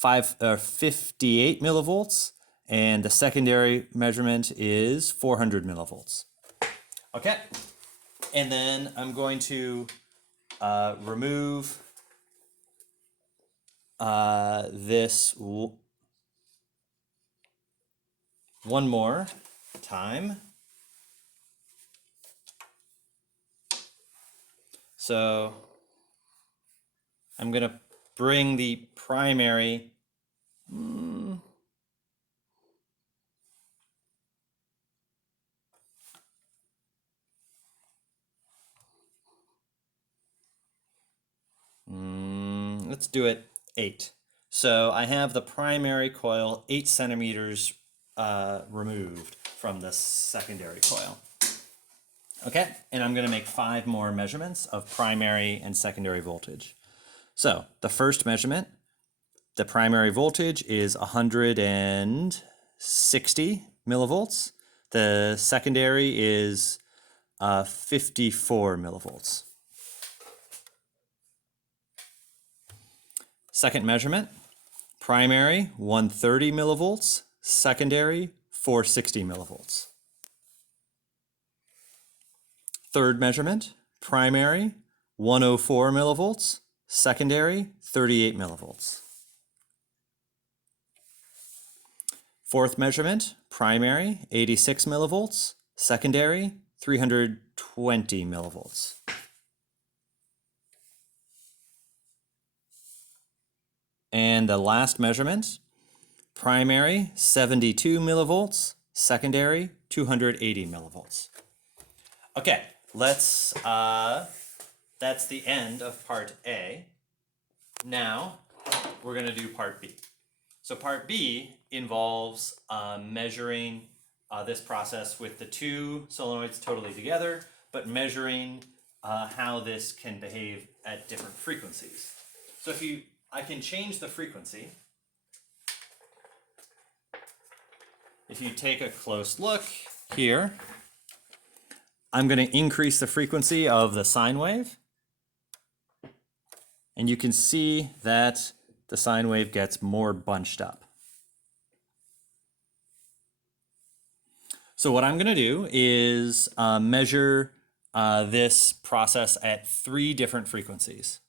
58 millivolts, and the secondary measurement is 400 millivolts. Okay, and then I'm going to remove this one more time. So I'm going to bring the primary let's do it 8. So I have the primary coil 8 centimeters removed from the secondary coil. Okay, and I'm going to make 5 more measurements of primary and secondary voltage. So the first measurement, the primary voltage is 160 millivolts. The secondary is 54 millivolts. Second measurement, primary 130 millivolts, secondary 460 millivolts. Third measurement, primary 104 millivolts, secondary 38 millivolts. Fourth measurement, primary 86 millivolts, secondary 320 millivolts. And the last measurement, primary 72 millivolts, secondary 280 millivolts. Okay, that's the end of part A. Now we're going to do part B. So part B involves measuring this process with the 2 solenoids totally together, but measuring how this can behave at different frequencies. So I can change the frequency. If you take a close look here, I'm going to increase the frequency of the sine wave. And you can see that the sine wave gets more bunched up. So what I'm going to do is measure this process at 3 different frequencies.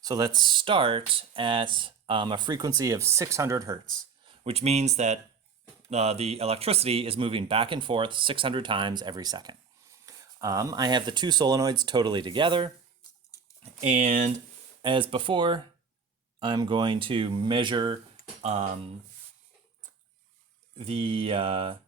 So let's start at a frequency of 600 hertz, which means that the electricity is moving back and forth 600 times every second. I have the 2 solenoids totally together, and as before, I'm going to measure the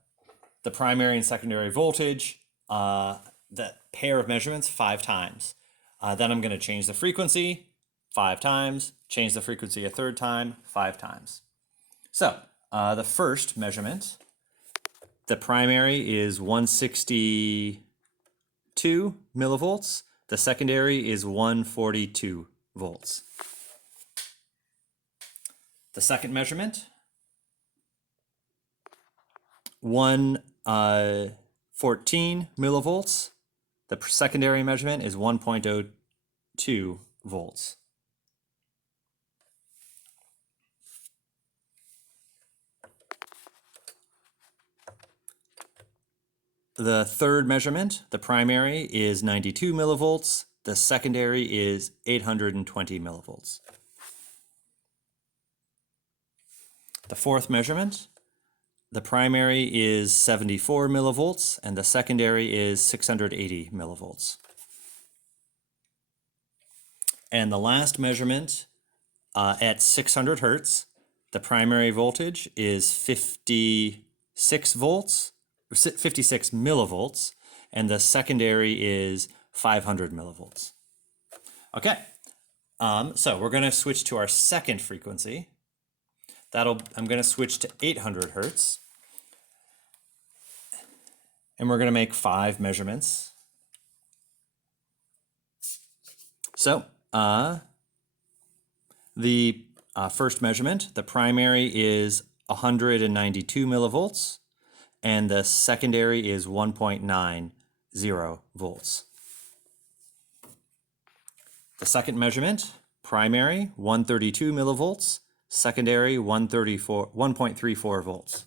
primary and secondary voltage, that pair of measurements 5 times. Then I'm going to change the frequency 5 times, change the frequency a 3rd time, 5 times. So the first measurement, the primary is 162 millivolts. The secondary is 142 volts. The second measurement, 114 millivolts. The secondary measurement is 1.02 volts. The third measurement, the primary is 92 millivolts. The secondary is 820 millivolts. The fourth measurement, the primary is 74 millivolts and the secondary is 680 millivolts. And the last measurement at 600 hertz, the primary voltage is 56 millivolts, and the secondary is 500 millivolts. Okay, so we're going to switch to our second frequency. I'm going to switch to 800 hertz, and we're going to make 5 measurements. So the first measurement, the primary is 192 millivolts, and the secondary is 1.90 volts. The second measurement, primary 132 millivolts, secondary 1.34 volts.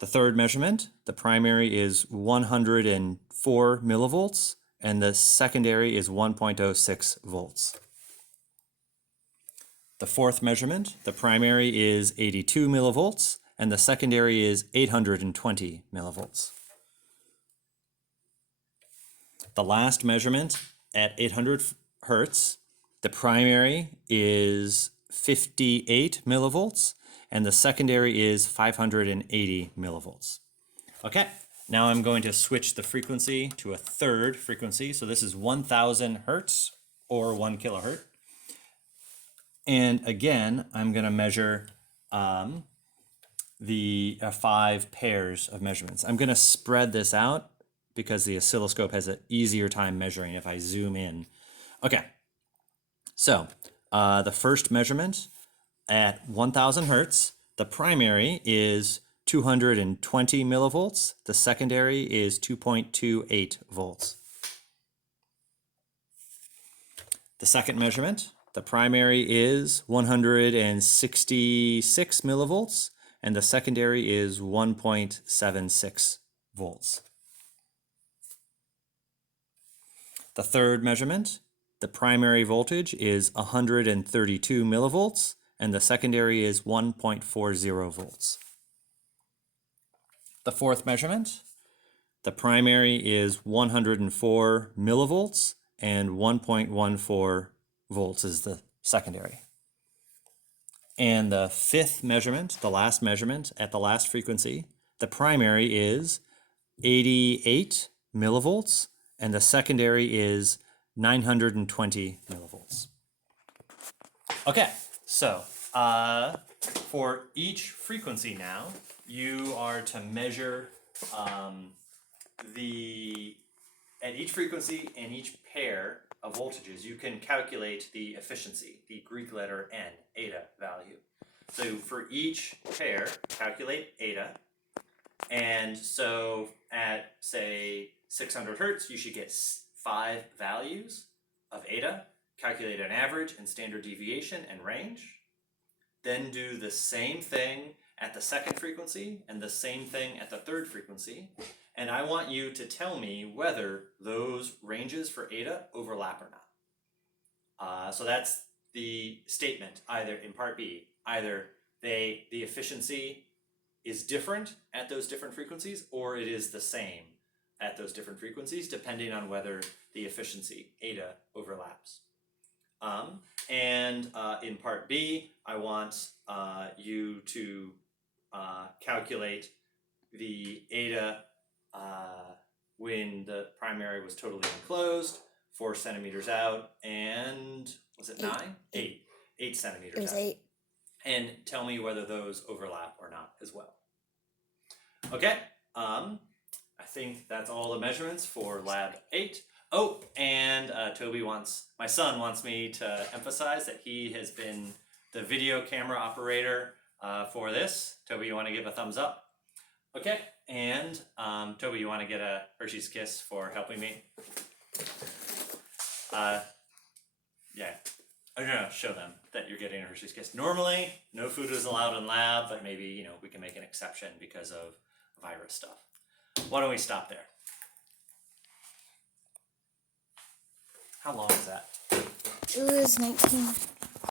The third measurement, the primary is 104 millivolts, and the secondary is 1.06 volts. The fourth measurement, the primary is 82 millivolts, and the secondary is 820 millivolts. The last measurement at 800 hertz, the primary is 58 millivolts, and the secondary is 580 millivolts. Okay, now I'm going to switch the frequency to a third frequency. So this is 1000 hertz or 1 kilohertz. And again, I'm going to measure the 5 pairs of measurements. I'm going to spread this out because the oscilloscope has an easier time measuring if I zoom in. Okay, so the first measurement at 1000 hertz, the primary is 220 millivolts. The secondary is 2.28 volts. The second measurement, the primary is 166 millivolts, and the secondary is 1.76 volts. The third measurement, the primary voltage is 132 millivolts, and the secondary is 1.40 volts. The fourth measurement, the primary is 104 millivolts, and 1.14 volts is the secondary. And the fifth measurement, the last measurement at the last frequency, the primary is 88 millivolts, and the secondary is 920 millivolts. Okay, so for each frequency now, you are to measure at each frequency and each pair of voltages, you can calculate the efficiency, the Greek letter N, eta value. So for each pair, calculate eta. And so at, say, 600 hertz, you should get 5 values of eta, calculate an average and standard deviation and range. Then do the same thing at the second frequency and the same thing at the third frequency. And I want you to tell me whether those ranges for eta overlap or not. So that's the statement, either in part B, either the efficiency is different at those different frequencies, or it is the same at those different frequencies, depending on whether the efficiency, eta, overlaps. In part B, I want you to calculate the eta when the primary was totally enclosed, 4 centimeters out, and was it 9? 8. 8 centimeters out. It was 8. And tell me whether those overlap or not as well. Okay, I think that's all the measurements for Lab 8. Oh, and my son wants me to emphasize that he has been the video camera operator for this. Toby, you want to give a thumbs up? Okay, and Toby, you want to get a Hershey's Kiss for helping me? Yeah, I'm gonna show them that you're getting a Hershey's Kiss. Normally, no food is allowed in lab, but maybe, we can make an exception because of virus stuff. Why don't we stop there? How long is that? It was 19.